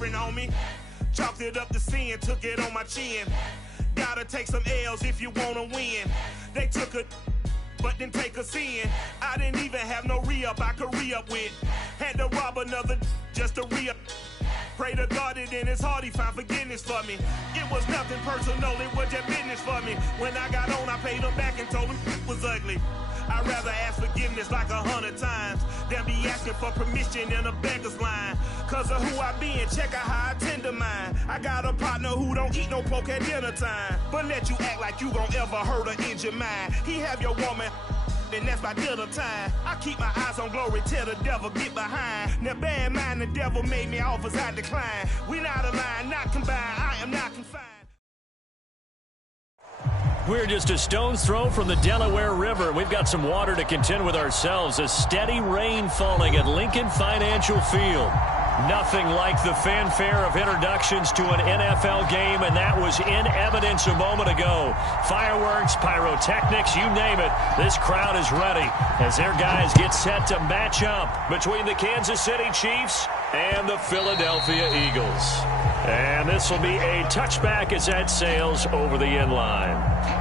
different on me. Chalked it up to sin, took it on my chin. Gotta take some L's if you wanna win. They took a but didn't take us in. I didn't even have no re-up I could re-up with. Had to rob another just to re-up. Pray to God that in his heart he found forgiveness for me. It was nothing personal, it was just business for me. When I got on, I paid him back and told him it was ugly. I'd rather ask forgiveness like 100 times than be asking for permission in a beggar's line. Cause of who I be and check out how I tend to mine. I got a partner who don't eat no pork at dinner time, but let you act like you gon' ever hurt or injure mine. He have your woman, and that's by dinner time. I keep my eyes on glory till the devil get behind. Now bear in mind the devil made me offers I decline. We not aligned, not combined, I am not confined. We're just a stone's throw from the Delaware River. We've got some water to contend with ourselves. A steady rain falling at Lincoln Financial Field. Nothing like the fanfare of introductions to an NFL game, and that was in evidence a moment ago. Fireworks, pyrotechnics, you name it. This crowd is ready as their guys get set to match up between the Kansas City Chiefs and the Philadelphia Eagles. And this will be a touchback as that sails over the end line.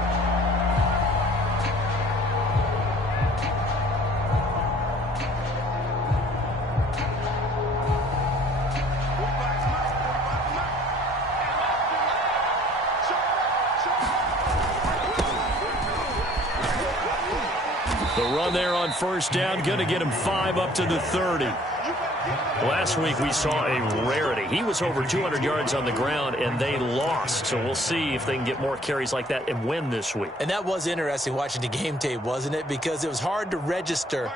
The run there on first down, going to get him 5 up to the 30. Last week we saw a rarity. He was over 200 yards on the ground, and they lost. So we'll see if they can get more carries like that and win this week. And that was interesting watching the game tape, wasn't it? Because it was hard to register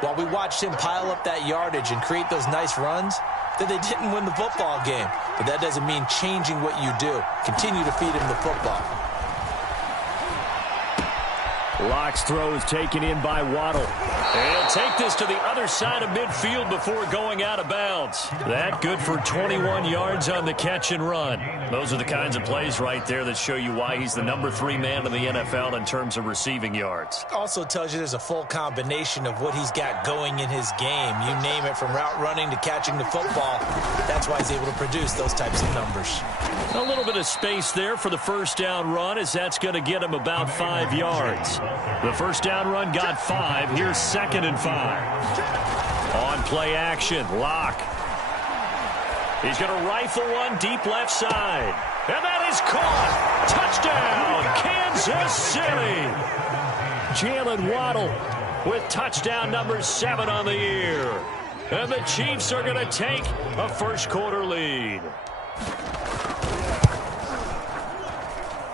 while we watched him pile up that yardage and create those nice runs that they didn't win the football game. But that doesn't mean changing what you do. Continue to feed him the football. Locke's throw is taken in by Waddle. And he'll take this to the other side of midfield before going out of bounds. That good for 21 yards on the catch and run. Those are the kinds of plays right there that show you why he's the number 3 man in the NFL in terms of receiving yards. Also tells you there's a full combination of what he's got going in his game. You name it, from route running to catching the football. That's why he's able to produce those types of numbers. A little bit of space there for the first down run, as that's going to get him about 5 yards. The first down run got 5. Here's 2nd and 5. On play action, Locke. He's going to rifle one deep left side. And that is caught. Touchdown, Kansas City. Jalen Waddle with touchdown number 7 on the year. And the Chiefs are going to take a first quarter lead.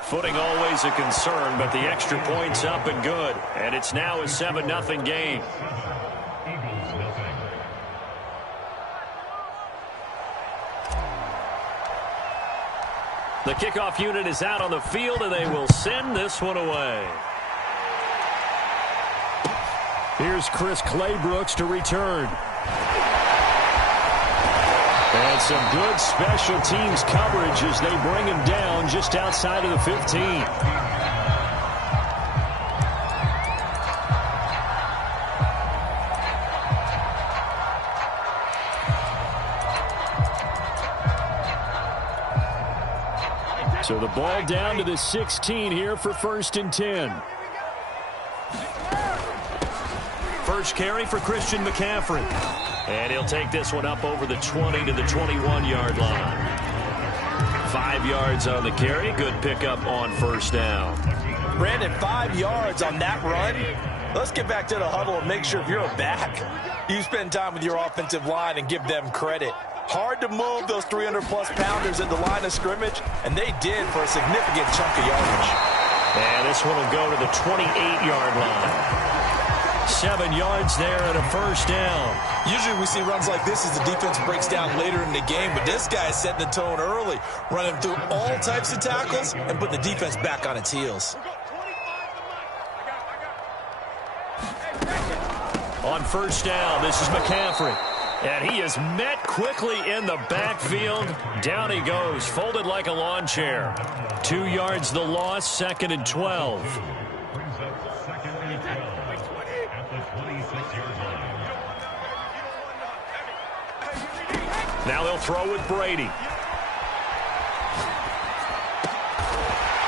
Footing always a concern, but the extra point's up and good. And it's now a 7-0 game. The kickoff unit is out on the field, and they will send this one away. Here's Chris Claybrooks to return. And some good special teams coverage as they bring him down just outside of the 15. So the ball down to the 16 here for 1st and 10. First carry for Christian McCaffrey. And he'll take this one up over the 20 to the 21-yard line. 5 yards on the carry. Good pickup on first down. Brandon, 5 yards on that run. Let's get back to the huddle and make sure if you're a back, you spend time with your offensive line and give them credit. Hard to move those 300-plus pounders at the line of scrimmage, and they did for a significant chunk of yardage. And this one will go to the 28-yard line. 7 yards there and a first down. Usually we see runs like this as the defense breaks down later in the game, but this guy's setting the tone early, running through all types of tackles and putting the defense back on its heels. On first down, this is McCaffrey. And he is met quickly in the backfield. Down he goes, folded like a lawn chair. 2 yards the loss, 2nd and 12. Now they'll throw with Brady.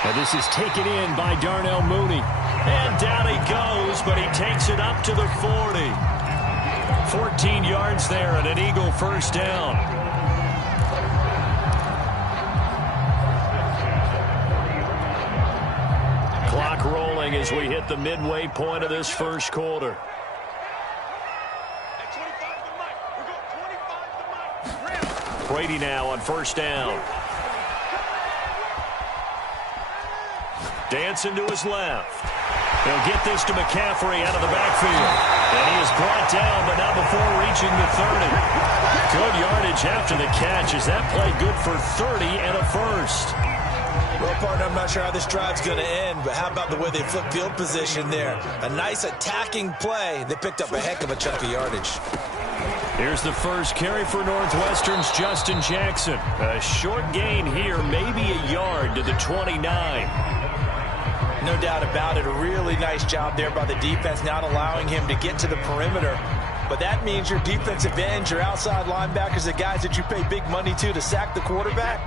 And this is taken in by Darnell Mooney. And down he goes, but he takes it up to the 40. 14 yards there and an Eagle first down. Clock rolling as we hit the midway point of this first quarter. Brady now on first down. Dancing to his left. He'll get this to McCaffrey out of the backfield. And he is brought down, but not before reaching the 30. Good yardage after the catch. Is that play good for 30 and a first? Well, partner, I'm not sure how this drive's going to end, but how about the way they flip field position there? A nice attacking play. They picked up a heck of a chunk of yardage. Here's the first carry for Northwestern's Justin Jackson. A short gain here, maybe a yard to the 29. No doubt about it. A really nice job there by the defense, not allowing him to get to the perimeter. But that means your defensive ends, your outside linebackers, the guys that you pay big money to sack the quarterback,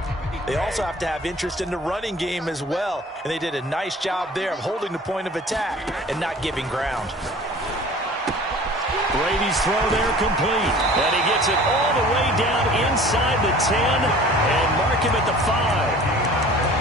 they also have to have interest in the running game as well. And they did a nice job there of holding the point of attack and not giving ground. Brady's throw there complete. And he gets it all the way down inside the 10 and mark him at the 5.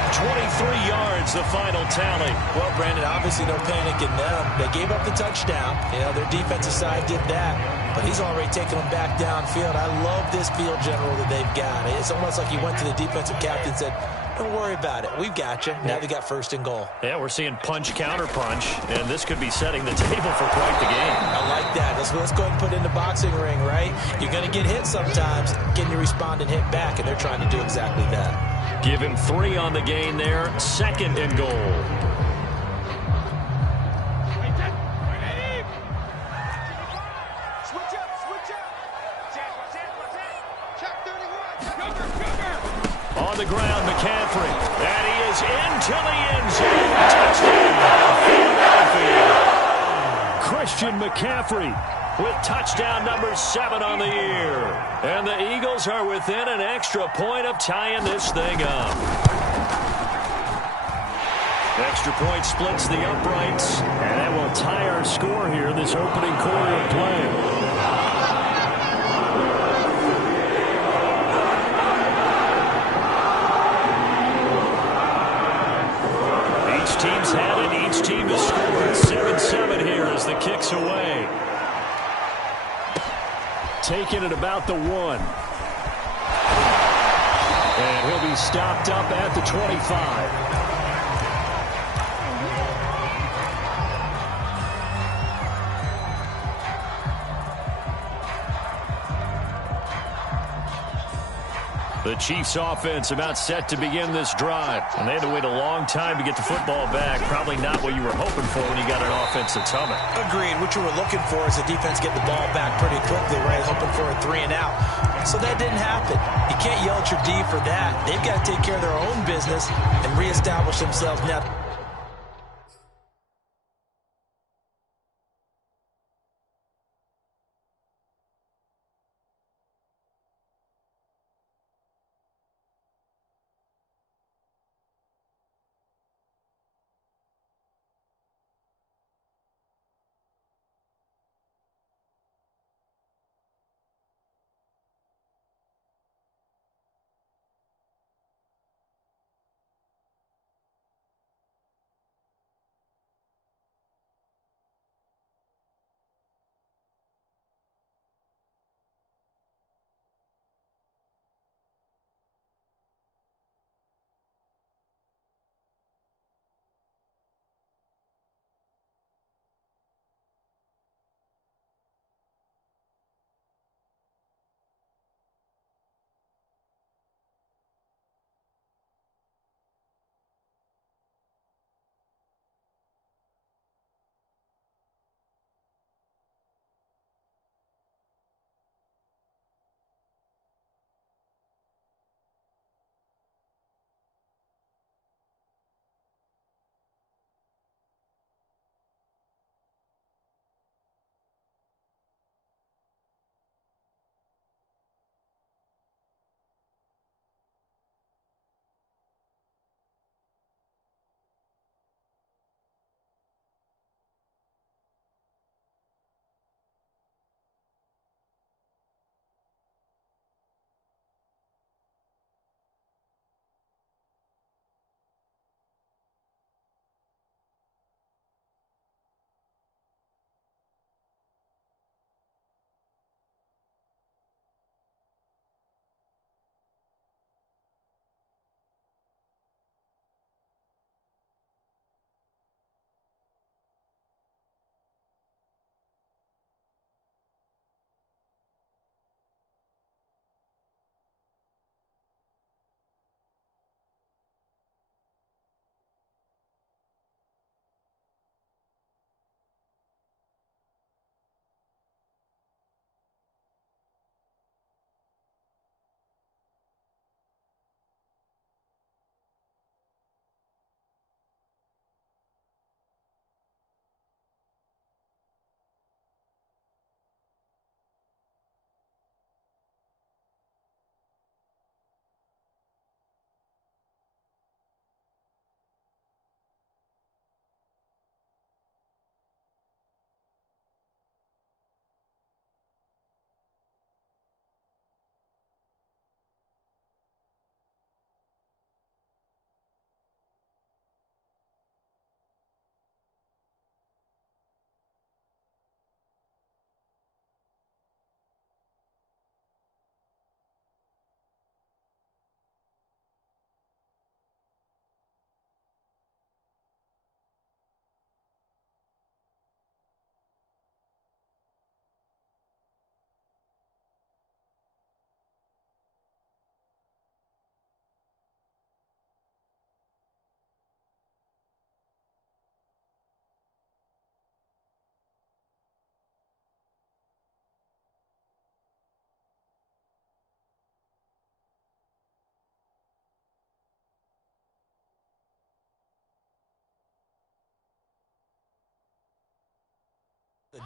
23 yards, the final tally. Well, Brandon, obviously no panic in them. They gave up the touchdown. You know, their defensive side did that. But he's already taken them back downfield. I love this field general that they've got. It's almost like he went to the defensive captain and said, don't worry about it. We've got you. Now they got first and goal. Yeah, we're seeing punch, counter punch, and this could be setting the table for quite the game. I like that. Let's go ahead and put it in the boxing ring, right? You're going to get hit sometimes. Can you respond and hit back? And they're trying to do exactly that. Give him 3 on the gain there. Second and goal. On the ground, McCaffrey. And he is into the end zone. Touchdown. Christian McCaffrey with touchdown number 7 on the year. And the Eagles are within an extra point of tying this thing up. Extra point splits the uprights, and that will tie our score here this opening quarter of play. Teams have it. Each team has scored 7-7 here as the kick's away. Taken at about the 1. And he'll be stopped up at the 25. The Chiefs offense about set to begin this drive. And they had to wait a long time to get the football back. Probably not what you were hoping for when you got an offense that's humming. Agreed. What you were looking for is the defense get the ball back pretty quickly, right? Hoping for a 3 and out. So that didn't happen. You can't yell at your D for that. They've got to take care of their own business and reestablish themselves now.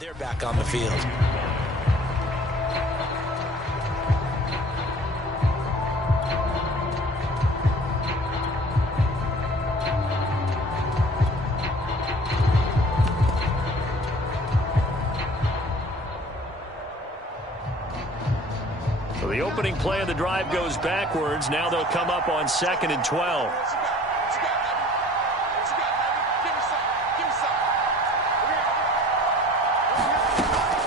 They're back on the field. So the opening play of the drive goes backwards. Now they'll come up on 2nd and 12.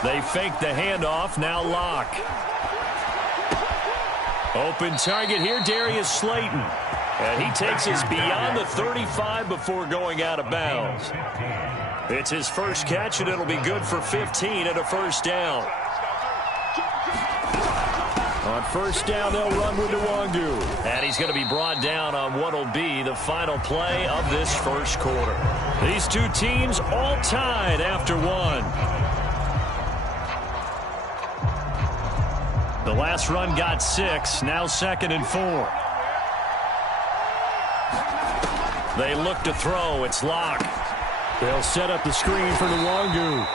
They fake the handoff. Now Locke. Open target here, Darius Slayton. And he takes us beyond the 35 before going out of bounds. It's his first catch, and it'll be good for 15 and a first down. On first down, they'll run with Nwangu. And he's going to be brought down on what will be the final play of this first quarter. These two teams all tied after one. The last run got 6, now 2nd and 4. They look to throw. It's Locke. They'll set up the screen for Nwangu.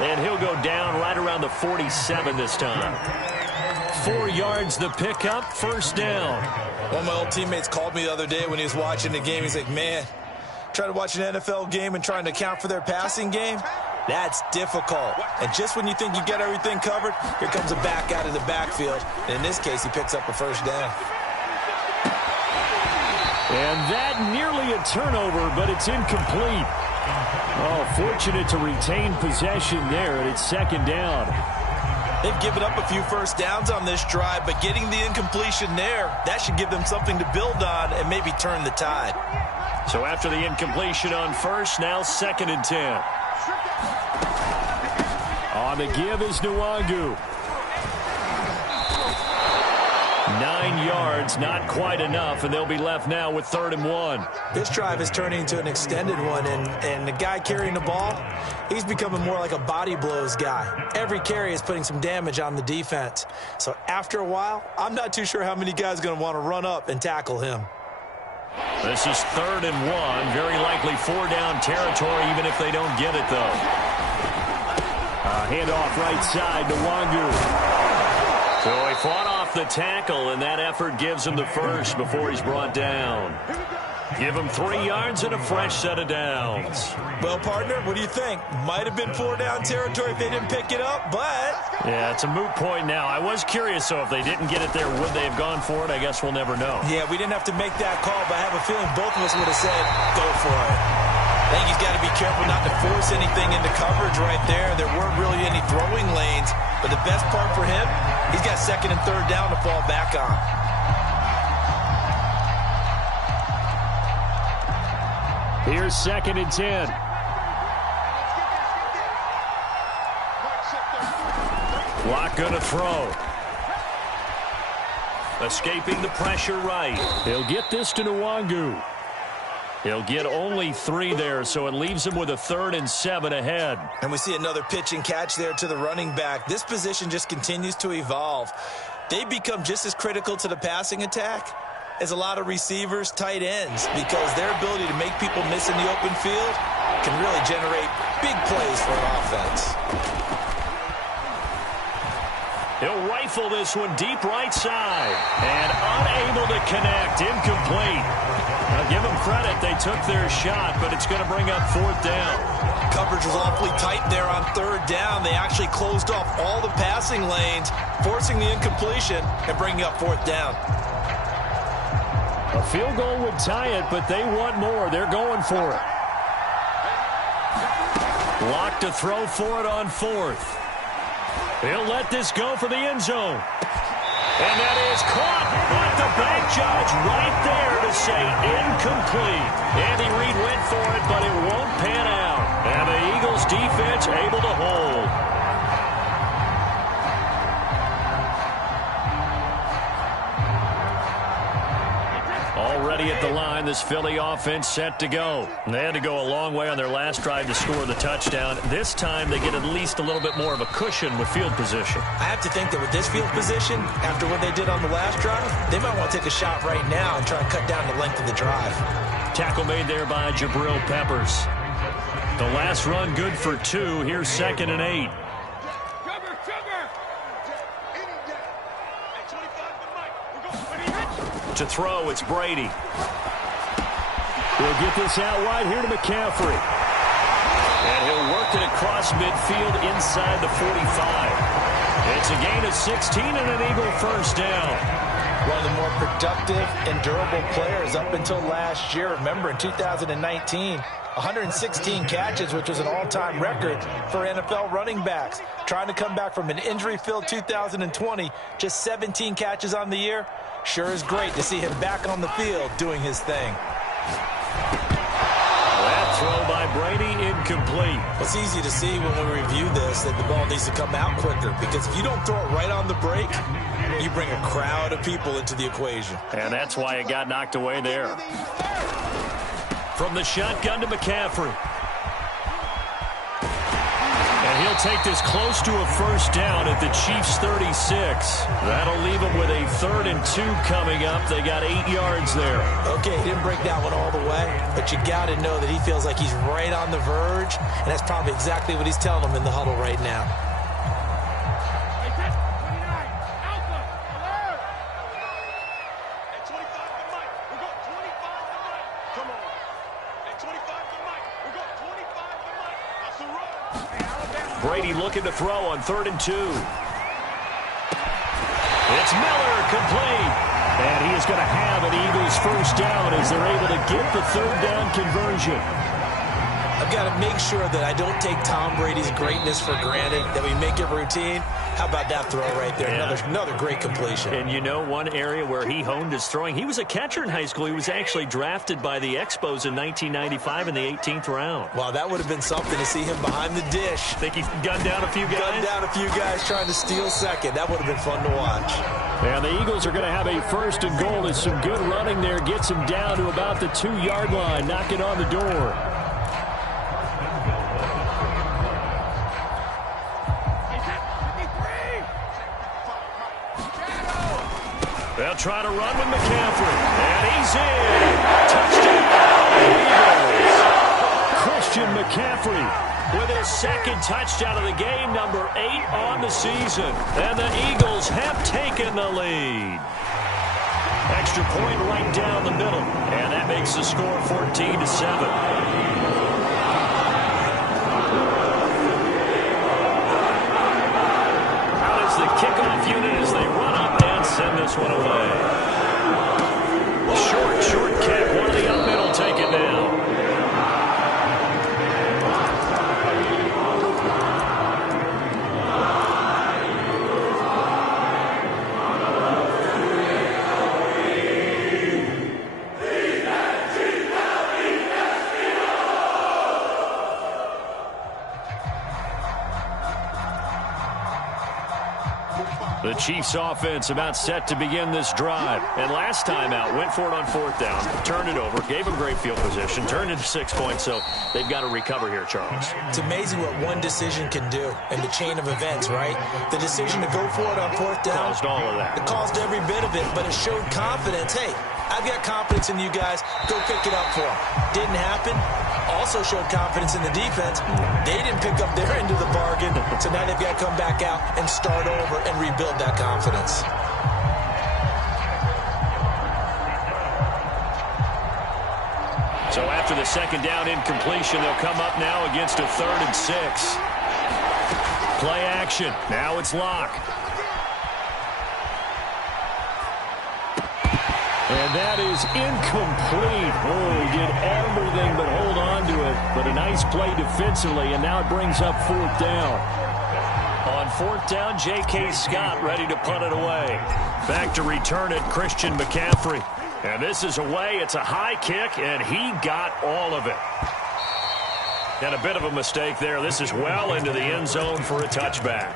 And he'll go down right around the 47 this time. 4 yards the pickup, first down. One of my old teammates called me the other day when he was watching the game. He's like, man, trying to watch an NFL game and trying to account for their passing game? That's difficult. And just when you think you get everything covered, here comes a back out of the backfield. And in this case, he picks up a first down. And that nearly a turnover, but it's incomplete. Oh, fortunate to retain possession there, and it's 2nd down. They've given up a few first downs on this drive, but getting the incompletion there, that should give them something to build on and maybe turn the tide. So after the incompletion on first, now 2nd and 10. On the give is Nwangu. 9 yards, not quite enough, and they'll be left now with 3rd and 1. This drive is turning into an extended one, and the guy carrying the ball, he's becoming more like a body blows guy. Every carry is putting some damage on the defense. So after a while, I'm not too sure how many guys are going to want to run up and tackle him. This is 3rd and 1, very likely 4-down territory, even if they don't get it, though. Handoff right side to Nwangu. So he fought off the tackle, and that effort gives him the first before he's brought down. Give him 3 yards and a fresh set of downs. Well, partner, what do you think? Might have been 4-down territory if they didn't pick it up, but... Yeah, it's a moot point now. I was curious, so if they didn't get it there, would they have gone for it? I guess we'll never know. Yeah, we didn't have to make that call, but I have a feeling both of us would have said, go for it. I think he's got to be careful not to force anything into coverage right there. There weren't really any throwing lanes, but the best part for him, he's got 2nd and 3rd down to fall back on. Here's 2nd and 10. Locke gonna throw. Escaping the pressure right. He'll get this to Nwangu. He'll get only 3 there, so it leaves him with a 3rd and 7 ahead. And we see another pitch and catch there to the running back. This position just continues to evolve. They become just as critical to the passing attack as a lot of receivers, tight ends, because their ability to make people miss in the open field can really generate big plays for an offense. He'll rifle this one deep right side. And unable to connect. Incomplete. Now give them credit. They took their shot, but it's going to bring up 4th down. Coverage was awfully tight there on 3rd down. They actually closed off all the passing lanes, forcing the incompletion and bringing up 4th down. A field goal would tie it, but they want more. They're going for it. Locke to throw for it on 4th. He'll let this go for the end zone. And that is caught, but the bank judge right there to say incomplete. Andy Reid went for it, but it won't pan out. And the Eagles defense able to hold. Already at the line, this Philly offense set to go. And they had to go a long way on their last drive to score the touchdown. This time, they get at least a little bit more of a cushion with field position. I have to think that with this field position, after what they did on the last drive, they might want to take a shot right now and try and cut down the length of the drive. Tackle made there by Jabril Peppers. The last run good for 2. Here's 2nd and 8. To throw, it's Brady. We'll get this out wide here to McCaffrey. And he'll work it across midfield inside the 45. It's a gain of 16 and an Eagle first down. One of the more productive and durable players up until last year. Remember, in 2019, 116 catches, which was an all-time record for NFL running backs. Trying to come back from an injury-filled 2020, just 17 catches on the year. Sure is great to see him back on the field doing his thing. That throw by Brady incomplete. It's easy to see when we review this that the ball needs to come out quicker, because if you don't throw it right on the break, you bring a crowd of people into the equation. And that's why it got knocked away there. From the shotgun to McCaffrey. And he'll take this close to a first down at the Chiefs' 36. That'll leave them with a 3rd and 2 coming up. They got 8 yards there. Okay, he didn't break that one all the way, but you got to know that he feels like he's right on the verge, and that's probably exactly what he's telling them in the huddle right now. Brady looking to throw on 3rd and 2. It's Miller, complete. And he is going to have an Eagles first down as they're able to get the 3rd down conversion. I've got to make sure that I don't take Tom Brady's greatness for granted, that we make it routine. How about that throw right there? Yeah. Another great completion. And you know, one area where he honed his throwing, he was a catcher in high school. He was actually drafted by the Expos in 1995 in the 18th round. Wow, that would have been something to see him behind the dish. Think he gunned down a few guys? Gunned down a few guys trying to steal second. That would have been fun to watch. And the Eagles are going to have a 1st and goal. There's some good running there. Gets him down to about the 2-yard line. Knocking on the door. They'll try to run with McCaffrey. And he's in. Touchdown, Eagles. Christian McCaffrey with his 2nd touchdown of the game, number 8 on the season. And the Eagles have taken the lead. Extra point right down the middle. And that makes the score 14-7. The kickoff unit as they run up and send this one away. Short kick. One of the up middle take it down. The Chiefs offense about set to begin this drive. And last time out, went for it on 4th down, turned it over, gave them great field position, turned it to 6 points, so they've got to recover here, Charles. It's amazing what one decision can do in the chain of events, right? The decision to go for it on 4th down. Caused all of that. It caused every bit of it, but it showed confidence. Hey, I've got confidence in you guys. Go pick it up for them. Didn't happen. Also showed confidence in the defense. They didn't pick up their end of the bargain, so now they've got to come back out and start over and rebuild that confidence. So after the 2nd down incompletion, they'll come up now against a 3rd and 6. Play action. Now it's Locke. And that is incomplete. Oh, he did everything but hold on to it. But a nice play defensively, and now it brings up 4th down. On 4th down, J.K. Scott ready to punt it away. Back to return it, Christian McCaffrey. And this is away. It's a high kick, and he got all of it. And a bit of a mistake there. This is well into the end zone for a touchback.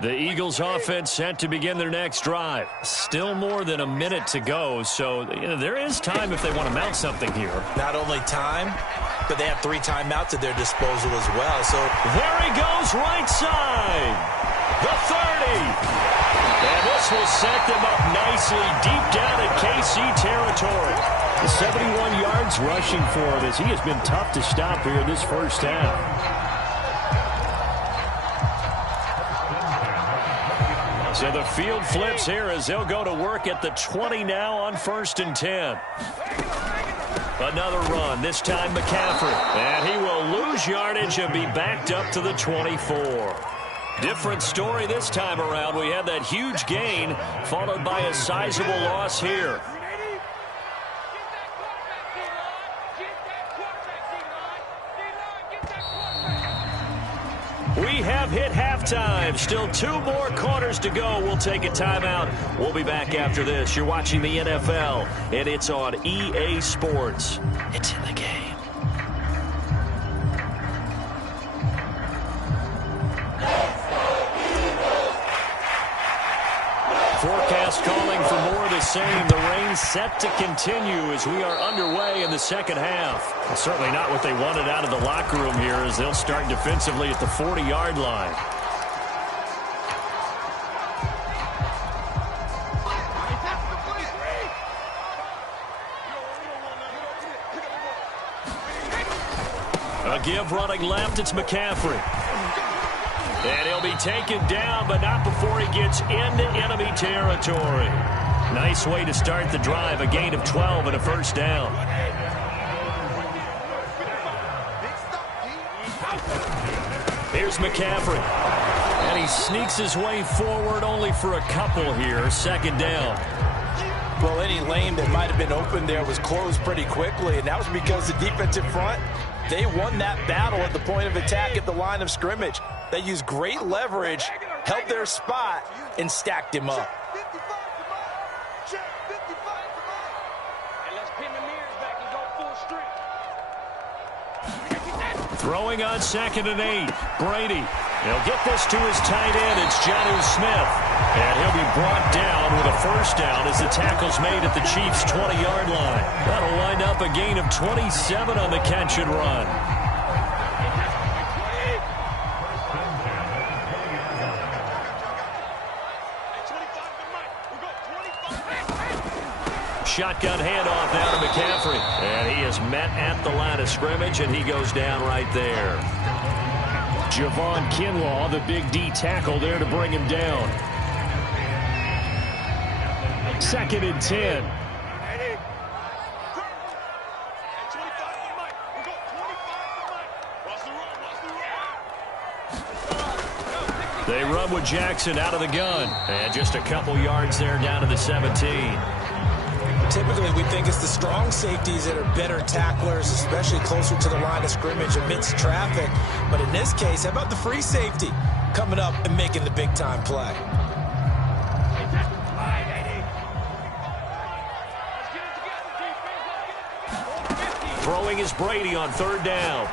The Eagles offense set to begin their next drive. Still more than a minute to go, so there is time if they want to mount something here. Not only time, but they have 3 timeouts at their disposal as well. So there he goes, right side. The 30. And this will set them up nicely deep down in KC territory. The 71 yards rushing for him as he has been tough to stop here in this first half. So the field flips here as they'll go to work at the 20 now on 1st and 10. Another run, this time McCaffrey. And he will lose yardage and be backed up to the 24. Different story this time around. We had that huge gain followed by a sizable loss here. We have hit halftime. Still 2 more quarters to go. We'll take a timeout. We'll be back after this. You're watching the NFL, and it's on EA Sports. It's in the game. Forecast calling for more of the same. The rain set to continue as we are underway in the second half. Well, certainly not what they wanted out of the locker room here as they'll start defensively at the 40-yard line. A give running left, it's McCaffrey. And he'll be taken down, but not before he gets into enemy territory. Nice way to start the drive, a gain of 12 and a first down. Here's McCaffrey. And he sneaks his way forward only for a couple here, second down. Well, any lane that might have been open there was closed pretty quickly, and that was because the defensive front, they won that battle at the point of attack at the line of scrimmage. They used great leverage, held their spot, and stacked him up. Throwing on 2nd and 8. Brady. He'll get this to his tight end. It's Jonnu Smith. And he'll be brought down with a first down as the tackle's made at the Chiefs' 20-yard line. That'll wind up a gain of 27 on the catch and run. Shotgun handoff now to McCaffrey. And he is met at the line of scrimmage, and he goes down right there. Javon Kinlaw, the big D tackle there to bring him down. 2nd and 10. They run with Jackson out of the gun. And just a couple yards there down to the 17. Typically, we think it's the strong safeties that are better tacklers, especially closer to the line of scrimmage amidst traffic. But in this case, how about the free safety coming up and making the big-time play? Throwing is Brady on 3rd down.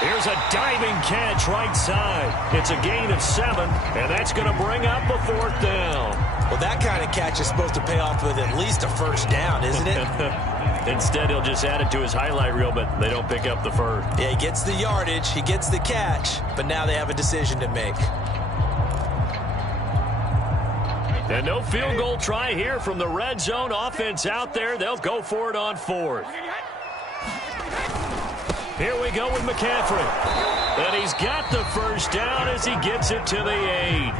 Here's a diving catch right side. It's a gain of 7, and that's going to bring up a 4th down. Well, that kind of catch is supposed to pay off with at least a first down, isn't it? Instead, he'll just add it to his highlight reel, but they don't pick up the first. Yeah, he gets the yardage, he gets the catch, but now they have a decision to make. And no field goal try here from the red zone offense out there. They'll go for it on 4th. Here we go with McCaffrey. And he's got the first down as he gets it to the 8.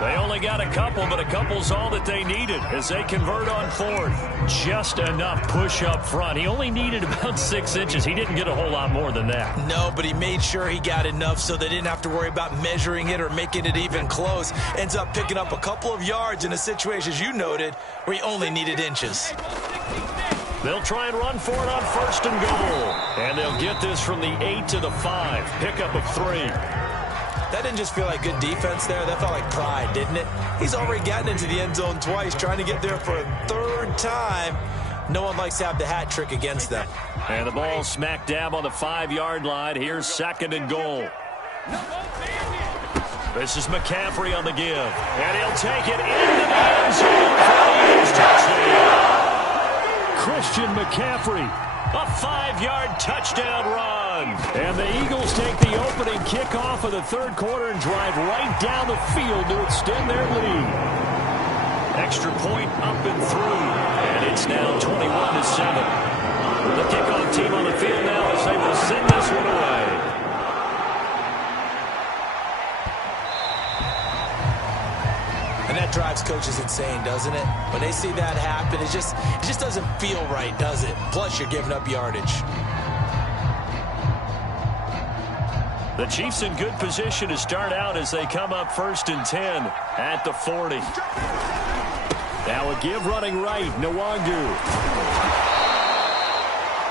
They only got a couple, but a couple's all that they needed as they convert on 4th. Just enough push up front. He only needed about 6 inches. He didn't get a whole lot more than that. No, but he made sure he got enough so they didn't have to worry about measuring it or making it even close. Ends up picking up a couple of yards in a situation, as you noted, where he only needed inches. They'll try and run for it on 1st and goal. And they'll get this from the 8 to the 5. Pickup of 3. That didn't just feel like good defense there. That felt like pride, didn't it? He's already gotten into the end zone twice, trying to get there for a 3rd time. No one likes to have the hat trick against them. And the ball smack dab on the 5-yard line. Here's 2nd and goal. This is McCaffrey on the give. And he'll take it into the end zone for the touchdown. Christian McCaffrey A 5-yard touchdown run. And the Eagles take the opening kickoff of the third quarter and drive right down the field to extend their lead. Extra point up and through. And it's now 21-7. The kickoff team on the field now as they will send this one away. And that drives coaches insane, doesn't it? When they see that happen, it just doesn't feel right, does it? Plus, you're giving up yardage. The Chiefs in good position to start out as they come up 1st and 10 at the 40. Now a give running right, Nwangu.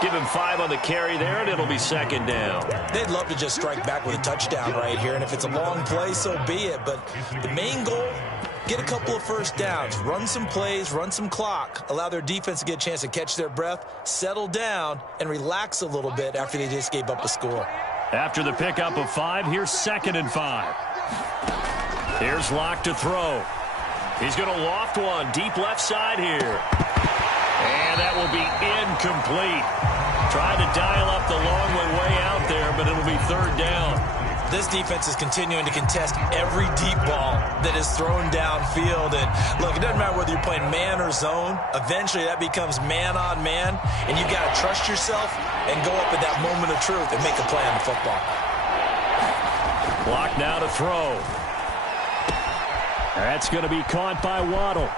Give him 5 on the carry there, and it'll be 2nd down. They'd love to just strike back with a touchdown right here, and if it's a long play, so be it. But the main goal, get a couple of first downs, run some plays, run some clock, allow their defense to get a chance to catch their breath, settle down, and relax a little bit after they just gave up a score. After the pickup of 5, here's 2nd and 5. Here's Locke to throw. He's going to loft one deep left side here. And that will be incomplete. Trying to dial up the long way out there, but it'll be 3rd down. This defense is continuing to contest every deep ball that is thrown downfield. And look, it doesn't matter whether you're playing man or zone. Eventually, that becomes man on man. And you've got to trust yourself and go up at that moment of truth and make a play on the football. Clock now to throw. That's going to be caught by Waddle.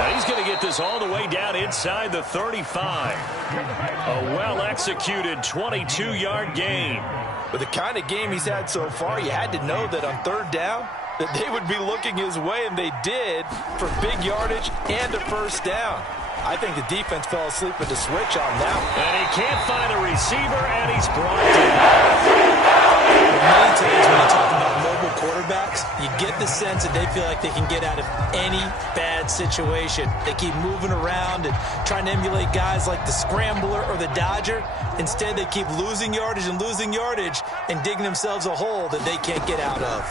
And he's going to get this all the way down inside the 35. A well-executed 22-yard gain. With the kind of game he's had so far, you had to know that on 3rd down that they would be looking his way, and they did, for big yardage and a first down. I think the defense fell asleep with the switch on that. And he can't find a receiver, and he's brought down. Many times when you talk about mobile quarterbacks, you get the sense that they feel like they can get out of any bad situation. They keep moving around and trying to emulate guys like the Scrambler or the Dodger. Instead, they keep losing yardage and digging themselves a hole that they can't get out of.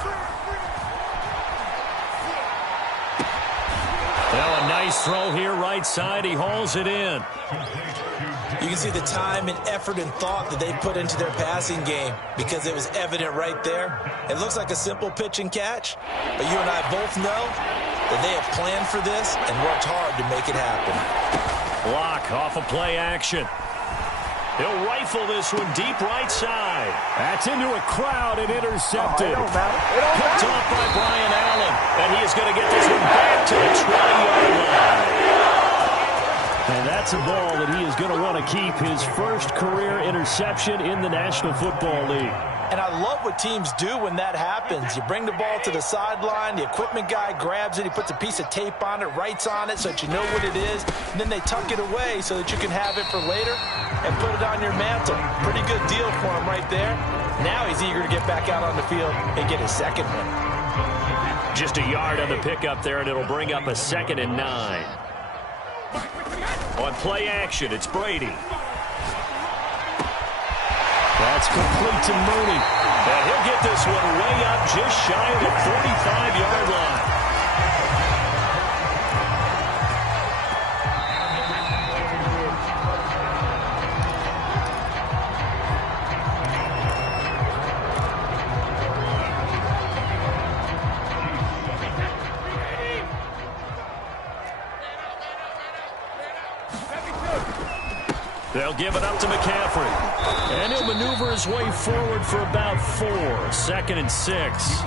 Well, a nice throw here right side. He hauls it in. You can see the time and effort and thought that they put into their passing game because it was evident right there. It looks like a simple pitch and catch, but you and I both know that they have planned for this and worked hard to make it happen. Block off a play action. He'll rifle this one deep right side. That's into a crowd and intercepted. Picked off by Brian Allen, and he is going to get this one back to the 20-yard line. And that's a ball that he is going to want to keep, his first career interception in the National Football League. And I love what teams do when that happens. You bring the ball to the sideline, the equipment guy grabs it, he puts a piece of tape on it, writes on it so that you know what it is, and then they tuck it away so that you can have it for later and put it on your mantle. Pretty good deal for him right there. Now he's eager to get back out on the field and get his 2nd one. Just a yard on the pickup there, and it'll bring up a 2nd and 9. On play action, it's Brady. That's complete to Mooney. And he'll get this one way up just shy of the 45-yard line. They'll give it up to McCaffrey. And he'll maneuver his way forward for about 4. 2nd and 6.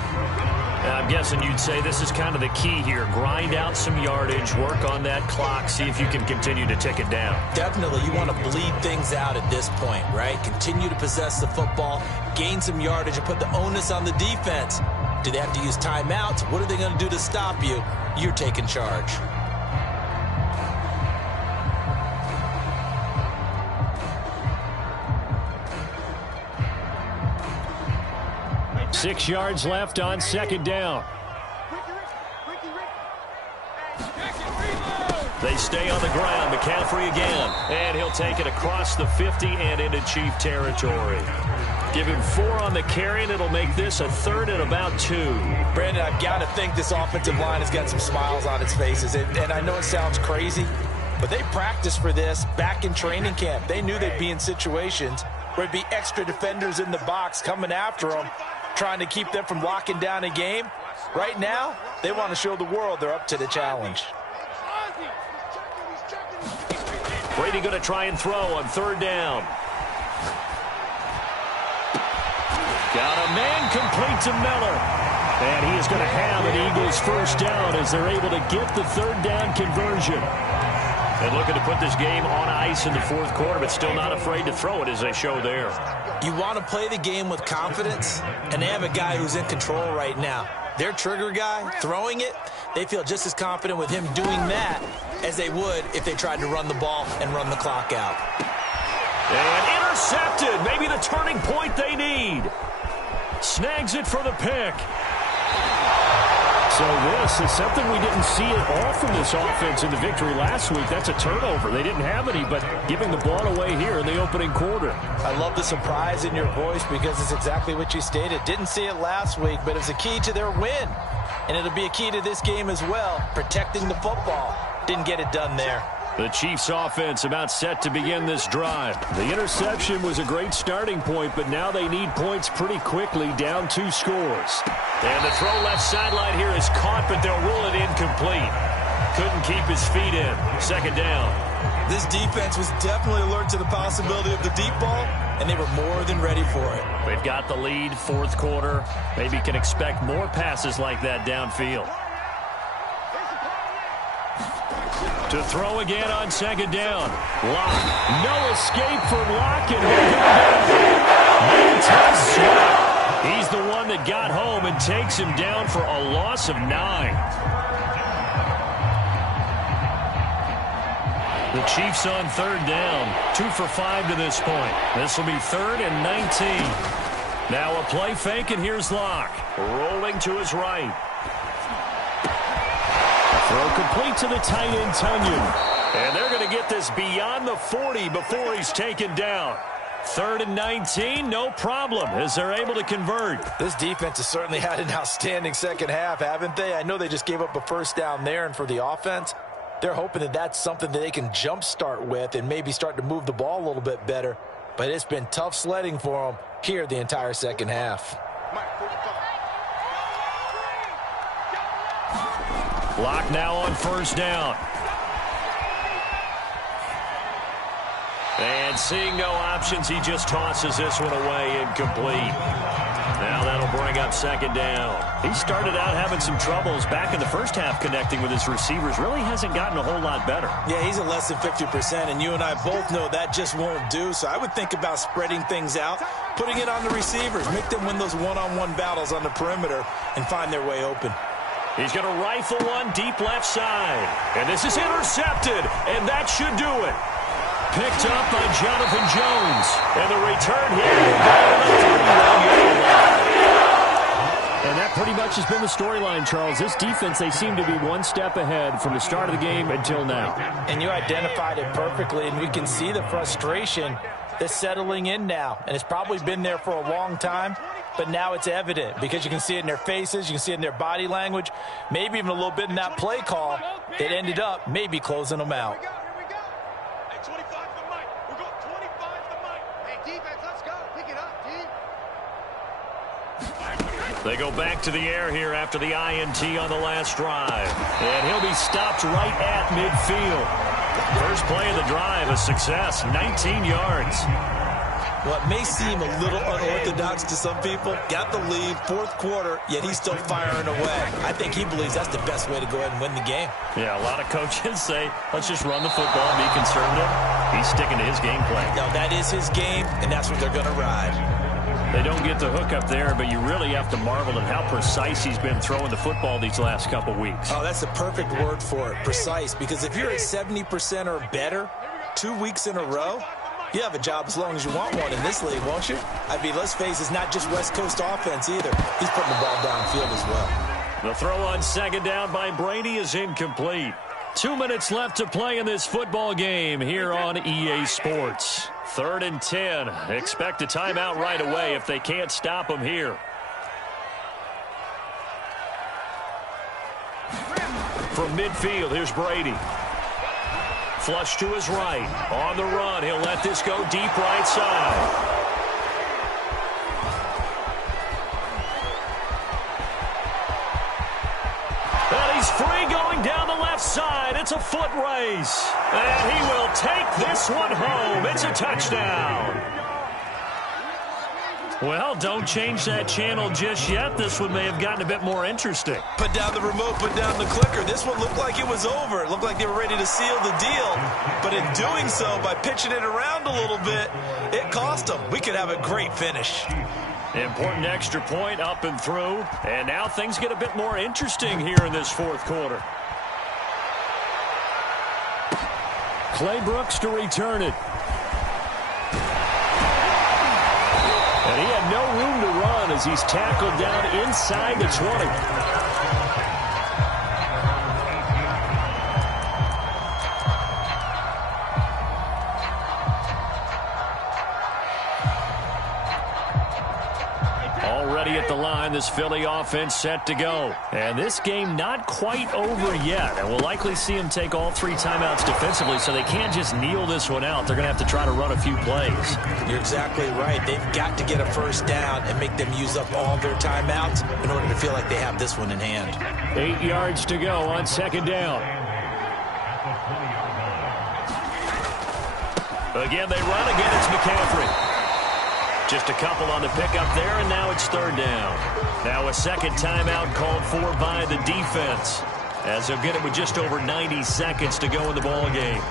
Now, I'm guessing you'd say this is kind of the key here. Grind out some yardage, work on that clock, see if you can continue to tick it down. Definitely, you want to bleed things out at this point, right? Continue to possess the football, gain some yardage, and put the onus on the defense. Do they have to use timeouts? What are they going to do to stop you? You're taking charge. Six yards left on 2nd down. They stay on the ground. McCaffrey again. And he'll take it across the 50 and into Chief territory. Give him 4 on the carry, and it'll make this a 3rd and about 2. Brandon, I've got to think this offensive line has got some smiles on its faces. And I know it sounds crazy, But they practiced for this back in training camp. They knew they'd be in situations where there'd be extra defenders in the box coming after them, trying to keep them from locking down a game. Right now, they want to show the world they're up to the challenge. Brady going to try and throw on third down. Got a man complete to Miller. And he is going to have an Eagles first down as they're able to get the third down conversion. And looking to put this game on ice in the fourth quarter, but still not afraid to throw it as they show there. You want to play the game with confidence, and they have a guy who's in control right now. Their trigger guy, throwing it, they feel just as confident with him doing that as they would if they tried to run the ball and run the clock out. And intercepted. Maybe the turning point they need. Snags it for the pick. So this is something we didn't see at all from this offense in the victory last week. That's a turnover. They didn't have any, but giving the ball away here in the opening quarter. I love the surprise in your voice because it's exactly what you stated. Didn't see it last week, but it's a key to their win. And it'll be a key to this game as well, protecting the football. Didn't get it done there. The Chiefs offense about set to begin this drive. The interception was a great starting point, but now they need points pretty quickly, down 2 scores. And the throw left sideline here is caught, but they'll rule it incomplete. Couldn't keep his feet in. Second down. This defense was definitely alert to the possibility of the deep ball, and they were more than ready for it. They've got the lead, fourth quarter. Maybe can expect more passes like that downfield. To throw again on second down. Lock. No escape from Lock. And he's the one that got home and takes him down for a loss of 9. The Chiefs on third down. 2 for 5 to this point. This will be 3rd and 19. Now a play fake, and here's Lock. Rolling to his right. Throw complete to the tight end, Tunyon. And they're going to get this beyond the 40 before he's taken down. 3rd and 19, no problem, as they're able to convert. This defense has certainly had an outstanding second half, haven't they? I know they just gave up a first down there, and for the offense, they're hoping that that's something that they can jumpstart with and maybe start to move the ball a little bit better. But it's been tough sledding for them here the entire second half. Lock now on first down. And seeing no options, he just tosses this one away, incomplete. Now that'll bring up second down. He started out having some troubles back in the first half connecting with his receivers. Really hasn't gotten a whole lot better. Yeah, he's at less than 50%, and you and I both know that just won't do. So I would think about spreading things out, putting it on the receivers, make them win those one-on-one battles on the perimeter and find their way open. He's going to rifle one deep left side. And this is intercepted, and that should do it. Picked up by Jonathan Jones. And the return here will go to the 31-yard line. And that pretty much has been the storyline, Charles. This defense, they seem to be one step ahead from the start of the game until now. And you identified it perfectly, and we can see the frustration that's settling in now. And it's probably been there for a long time. But now it's evident because you can see it in their faces, you can see it in their body language, maybe even a little bit in that play call that ended up maybe closing them out. They go back to the air here after the INT on the last drive. And he'll be stopped right at midfield. First play of the drive, a success, 19 yards. What may seem a little unorthodox to some people, got the lead, fourth quarter, yet he's still firing away. I think he believes that's the best way to go ahead and win the game. Yeah, a lot of coaches say, let's just run the football and be conservative. He's sticking to his game plan. No, that is his game, and that's what they're going to ride. They don't get the hook up there, but you really have to marvel at how precise he's been throwing the football these last couple weeks. Oh, that's the perfect word for it, precise, because if you're at 70% or better 2 weeks in a row, you have a job as long as you want one in this league, won't you? I mean, let's face it, it's not just West Coast offense either. He's putting the ball downfield as well. The throw on second down by Brady is incomplete. 2 minutes left to play in this football game here on EA Sports. 3rd and 10. Expect a timeout right away if they can't stop him here. From midfield, here's Brady. Flush to his right. On the run, he'll let this go deep right side. And he's free going down the left side. It's a foot race. And he will take this one home. It's a touchdown. Well, don't change that channel just yet. This one may have gotten a bit more interesting. Put down the remote, put down the clicker. This one looked like it was over. It looked like they were ready to seal the deal. But in doing so, by pitching it around a little bit, it cost them. We could have a great finish. Important extra point up and through. And now things get a bit more interesting here in this fourth quarter. Clay Brooks to return it. And he had no room to run as he's tackled down inside the 20. Already at the line, this Philly offense set to go. And this game not quite over yet. And we'll likely see them take all 3 timeouts defensively, so they can't just kneel this one out. They're going to have to try to run a few plays. You're exactly right. They've got to get a first down and make them use up all their timeouts in order to feel like they have this one in hand. 8 yards to go on second down. Again, they run. Again, it's McCaffrey. Just a couple on the pickup there, and now it's third down. Now a second timeout called for by the defense, as they'll get it with just over 90 seconds to go in the ball game.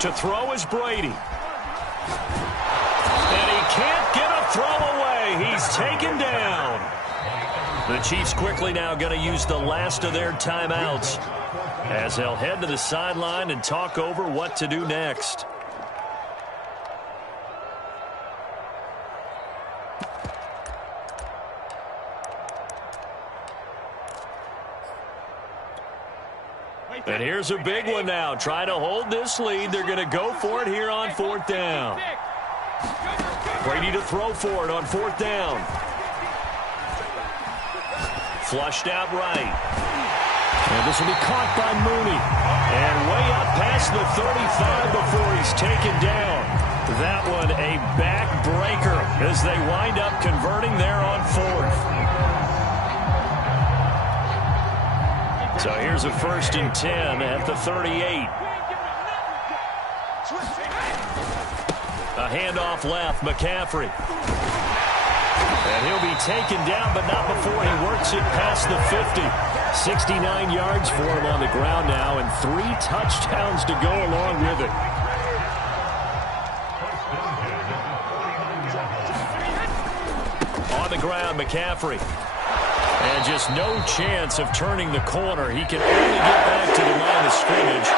To throw is Brady. And he can't get a throw away. He's taken down. The Chiefs quickly now going to use the last of their timeouts as they'll head to the sideline and talk over what to do next. And here's a big one now. Try to hold this lead. They're going to go for it here on fourth down. Brady to throw for it on fourth down. Flushed out right. And this will be caught by Mooney. And way up past the 35 before he's taken down. That one a backbreaker as they wind up converting there on fourth. So here's a 1st and 10 at the 38. A handoff left, McCaffrey. And he'll be taken down, but not before he works it past the 50. 69 yards for him on the ground now, and 3 touchdowns to go along with it. On the ground, McCaffrey. And just no chance of turning the corner. He can only get back to the line of scrimmage.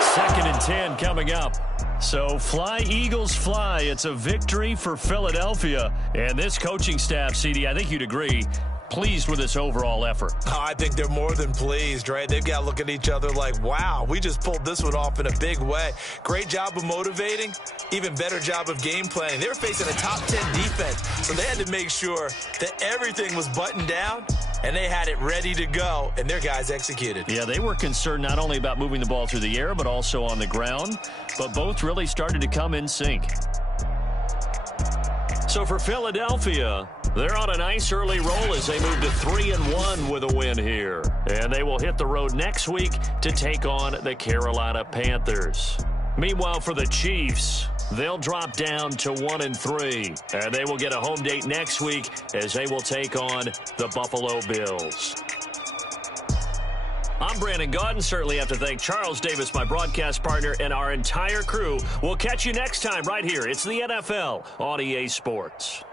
2nd and 10 coming up. So fly, Eagles, fly. It's a victory for Philadelphia. And this coaching staff, CD, I think you'd agree, pleased with this overall effort. I think they're more than pleased, right? They've got to look at each other like, wow, we just pulled this one off in a big way. Great job of motivating, even better job of game planning. They were facing a top 10 defense, so they had to make sure that everything was buttoned down, and they had it ready to go, and their guys executed. Yeah, they were concerned not only about moving the ball through the air, but also on the ground, but both really started to come in sync. So for Philadelphia, they're on a nice early roll as they move to 3-1 with a win here. And they will hit the road next week to take on the Carolina Panthers. Meanwhile, for the Chiefs, they'll drop down to 1-3. And they will get a home date next week as they will take on the Buffalo Bills. I'm Brandon Gaudin. Certainly have to thank Charles Davis, my broadcast partner, and our entire crew. We'll catch you next time right here. It's the NFL on EA Sports.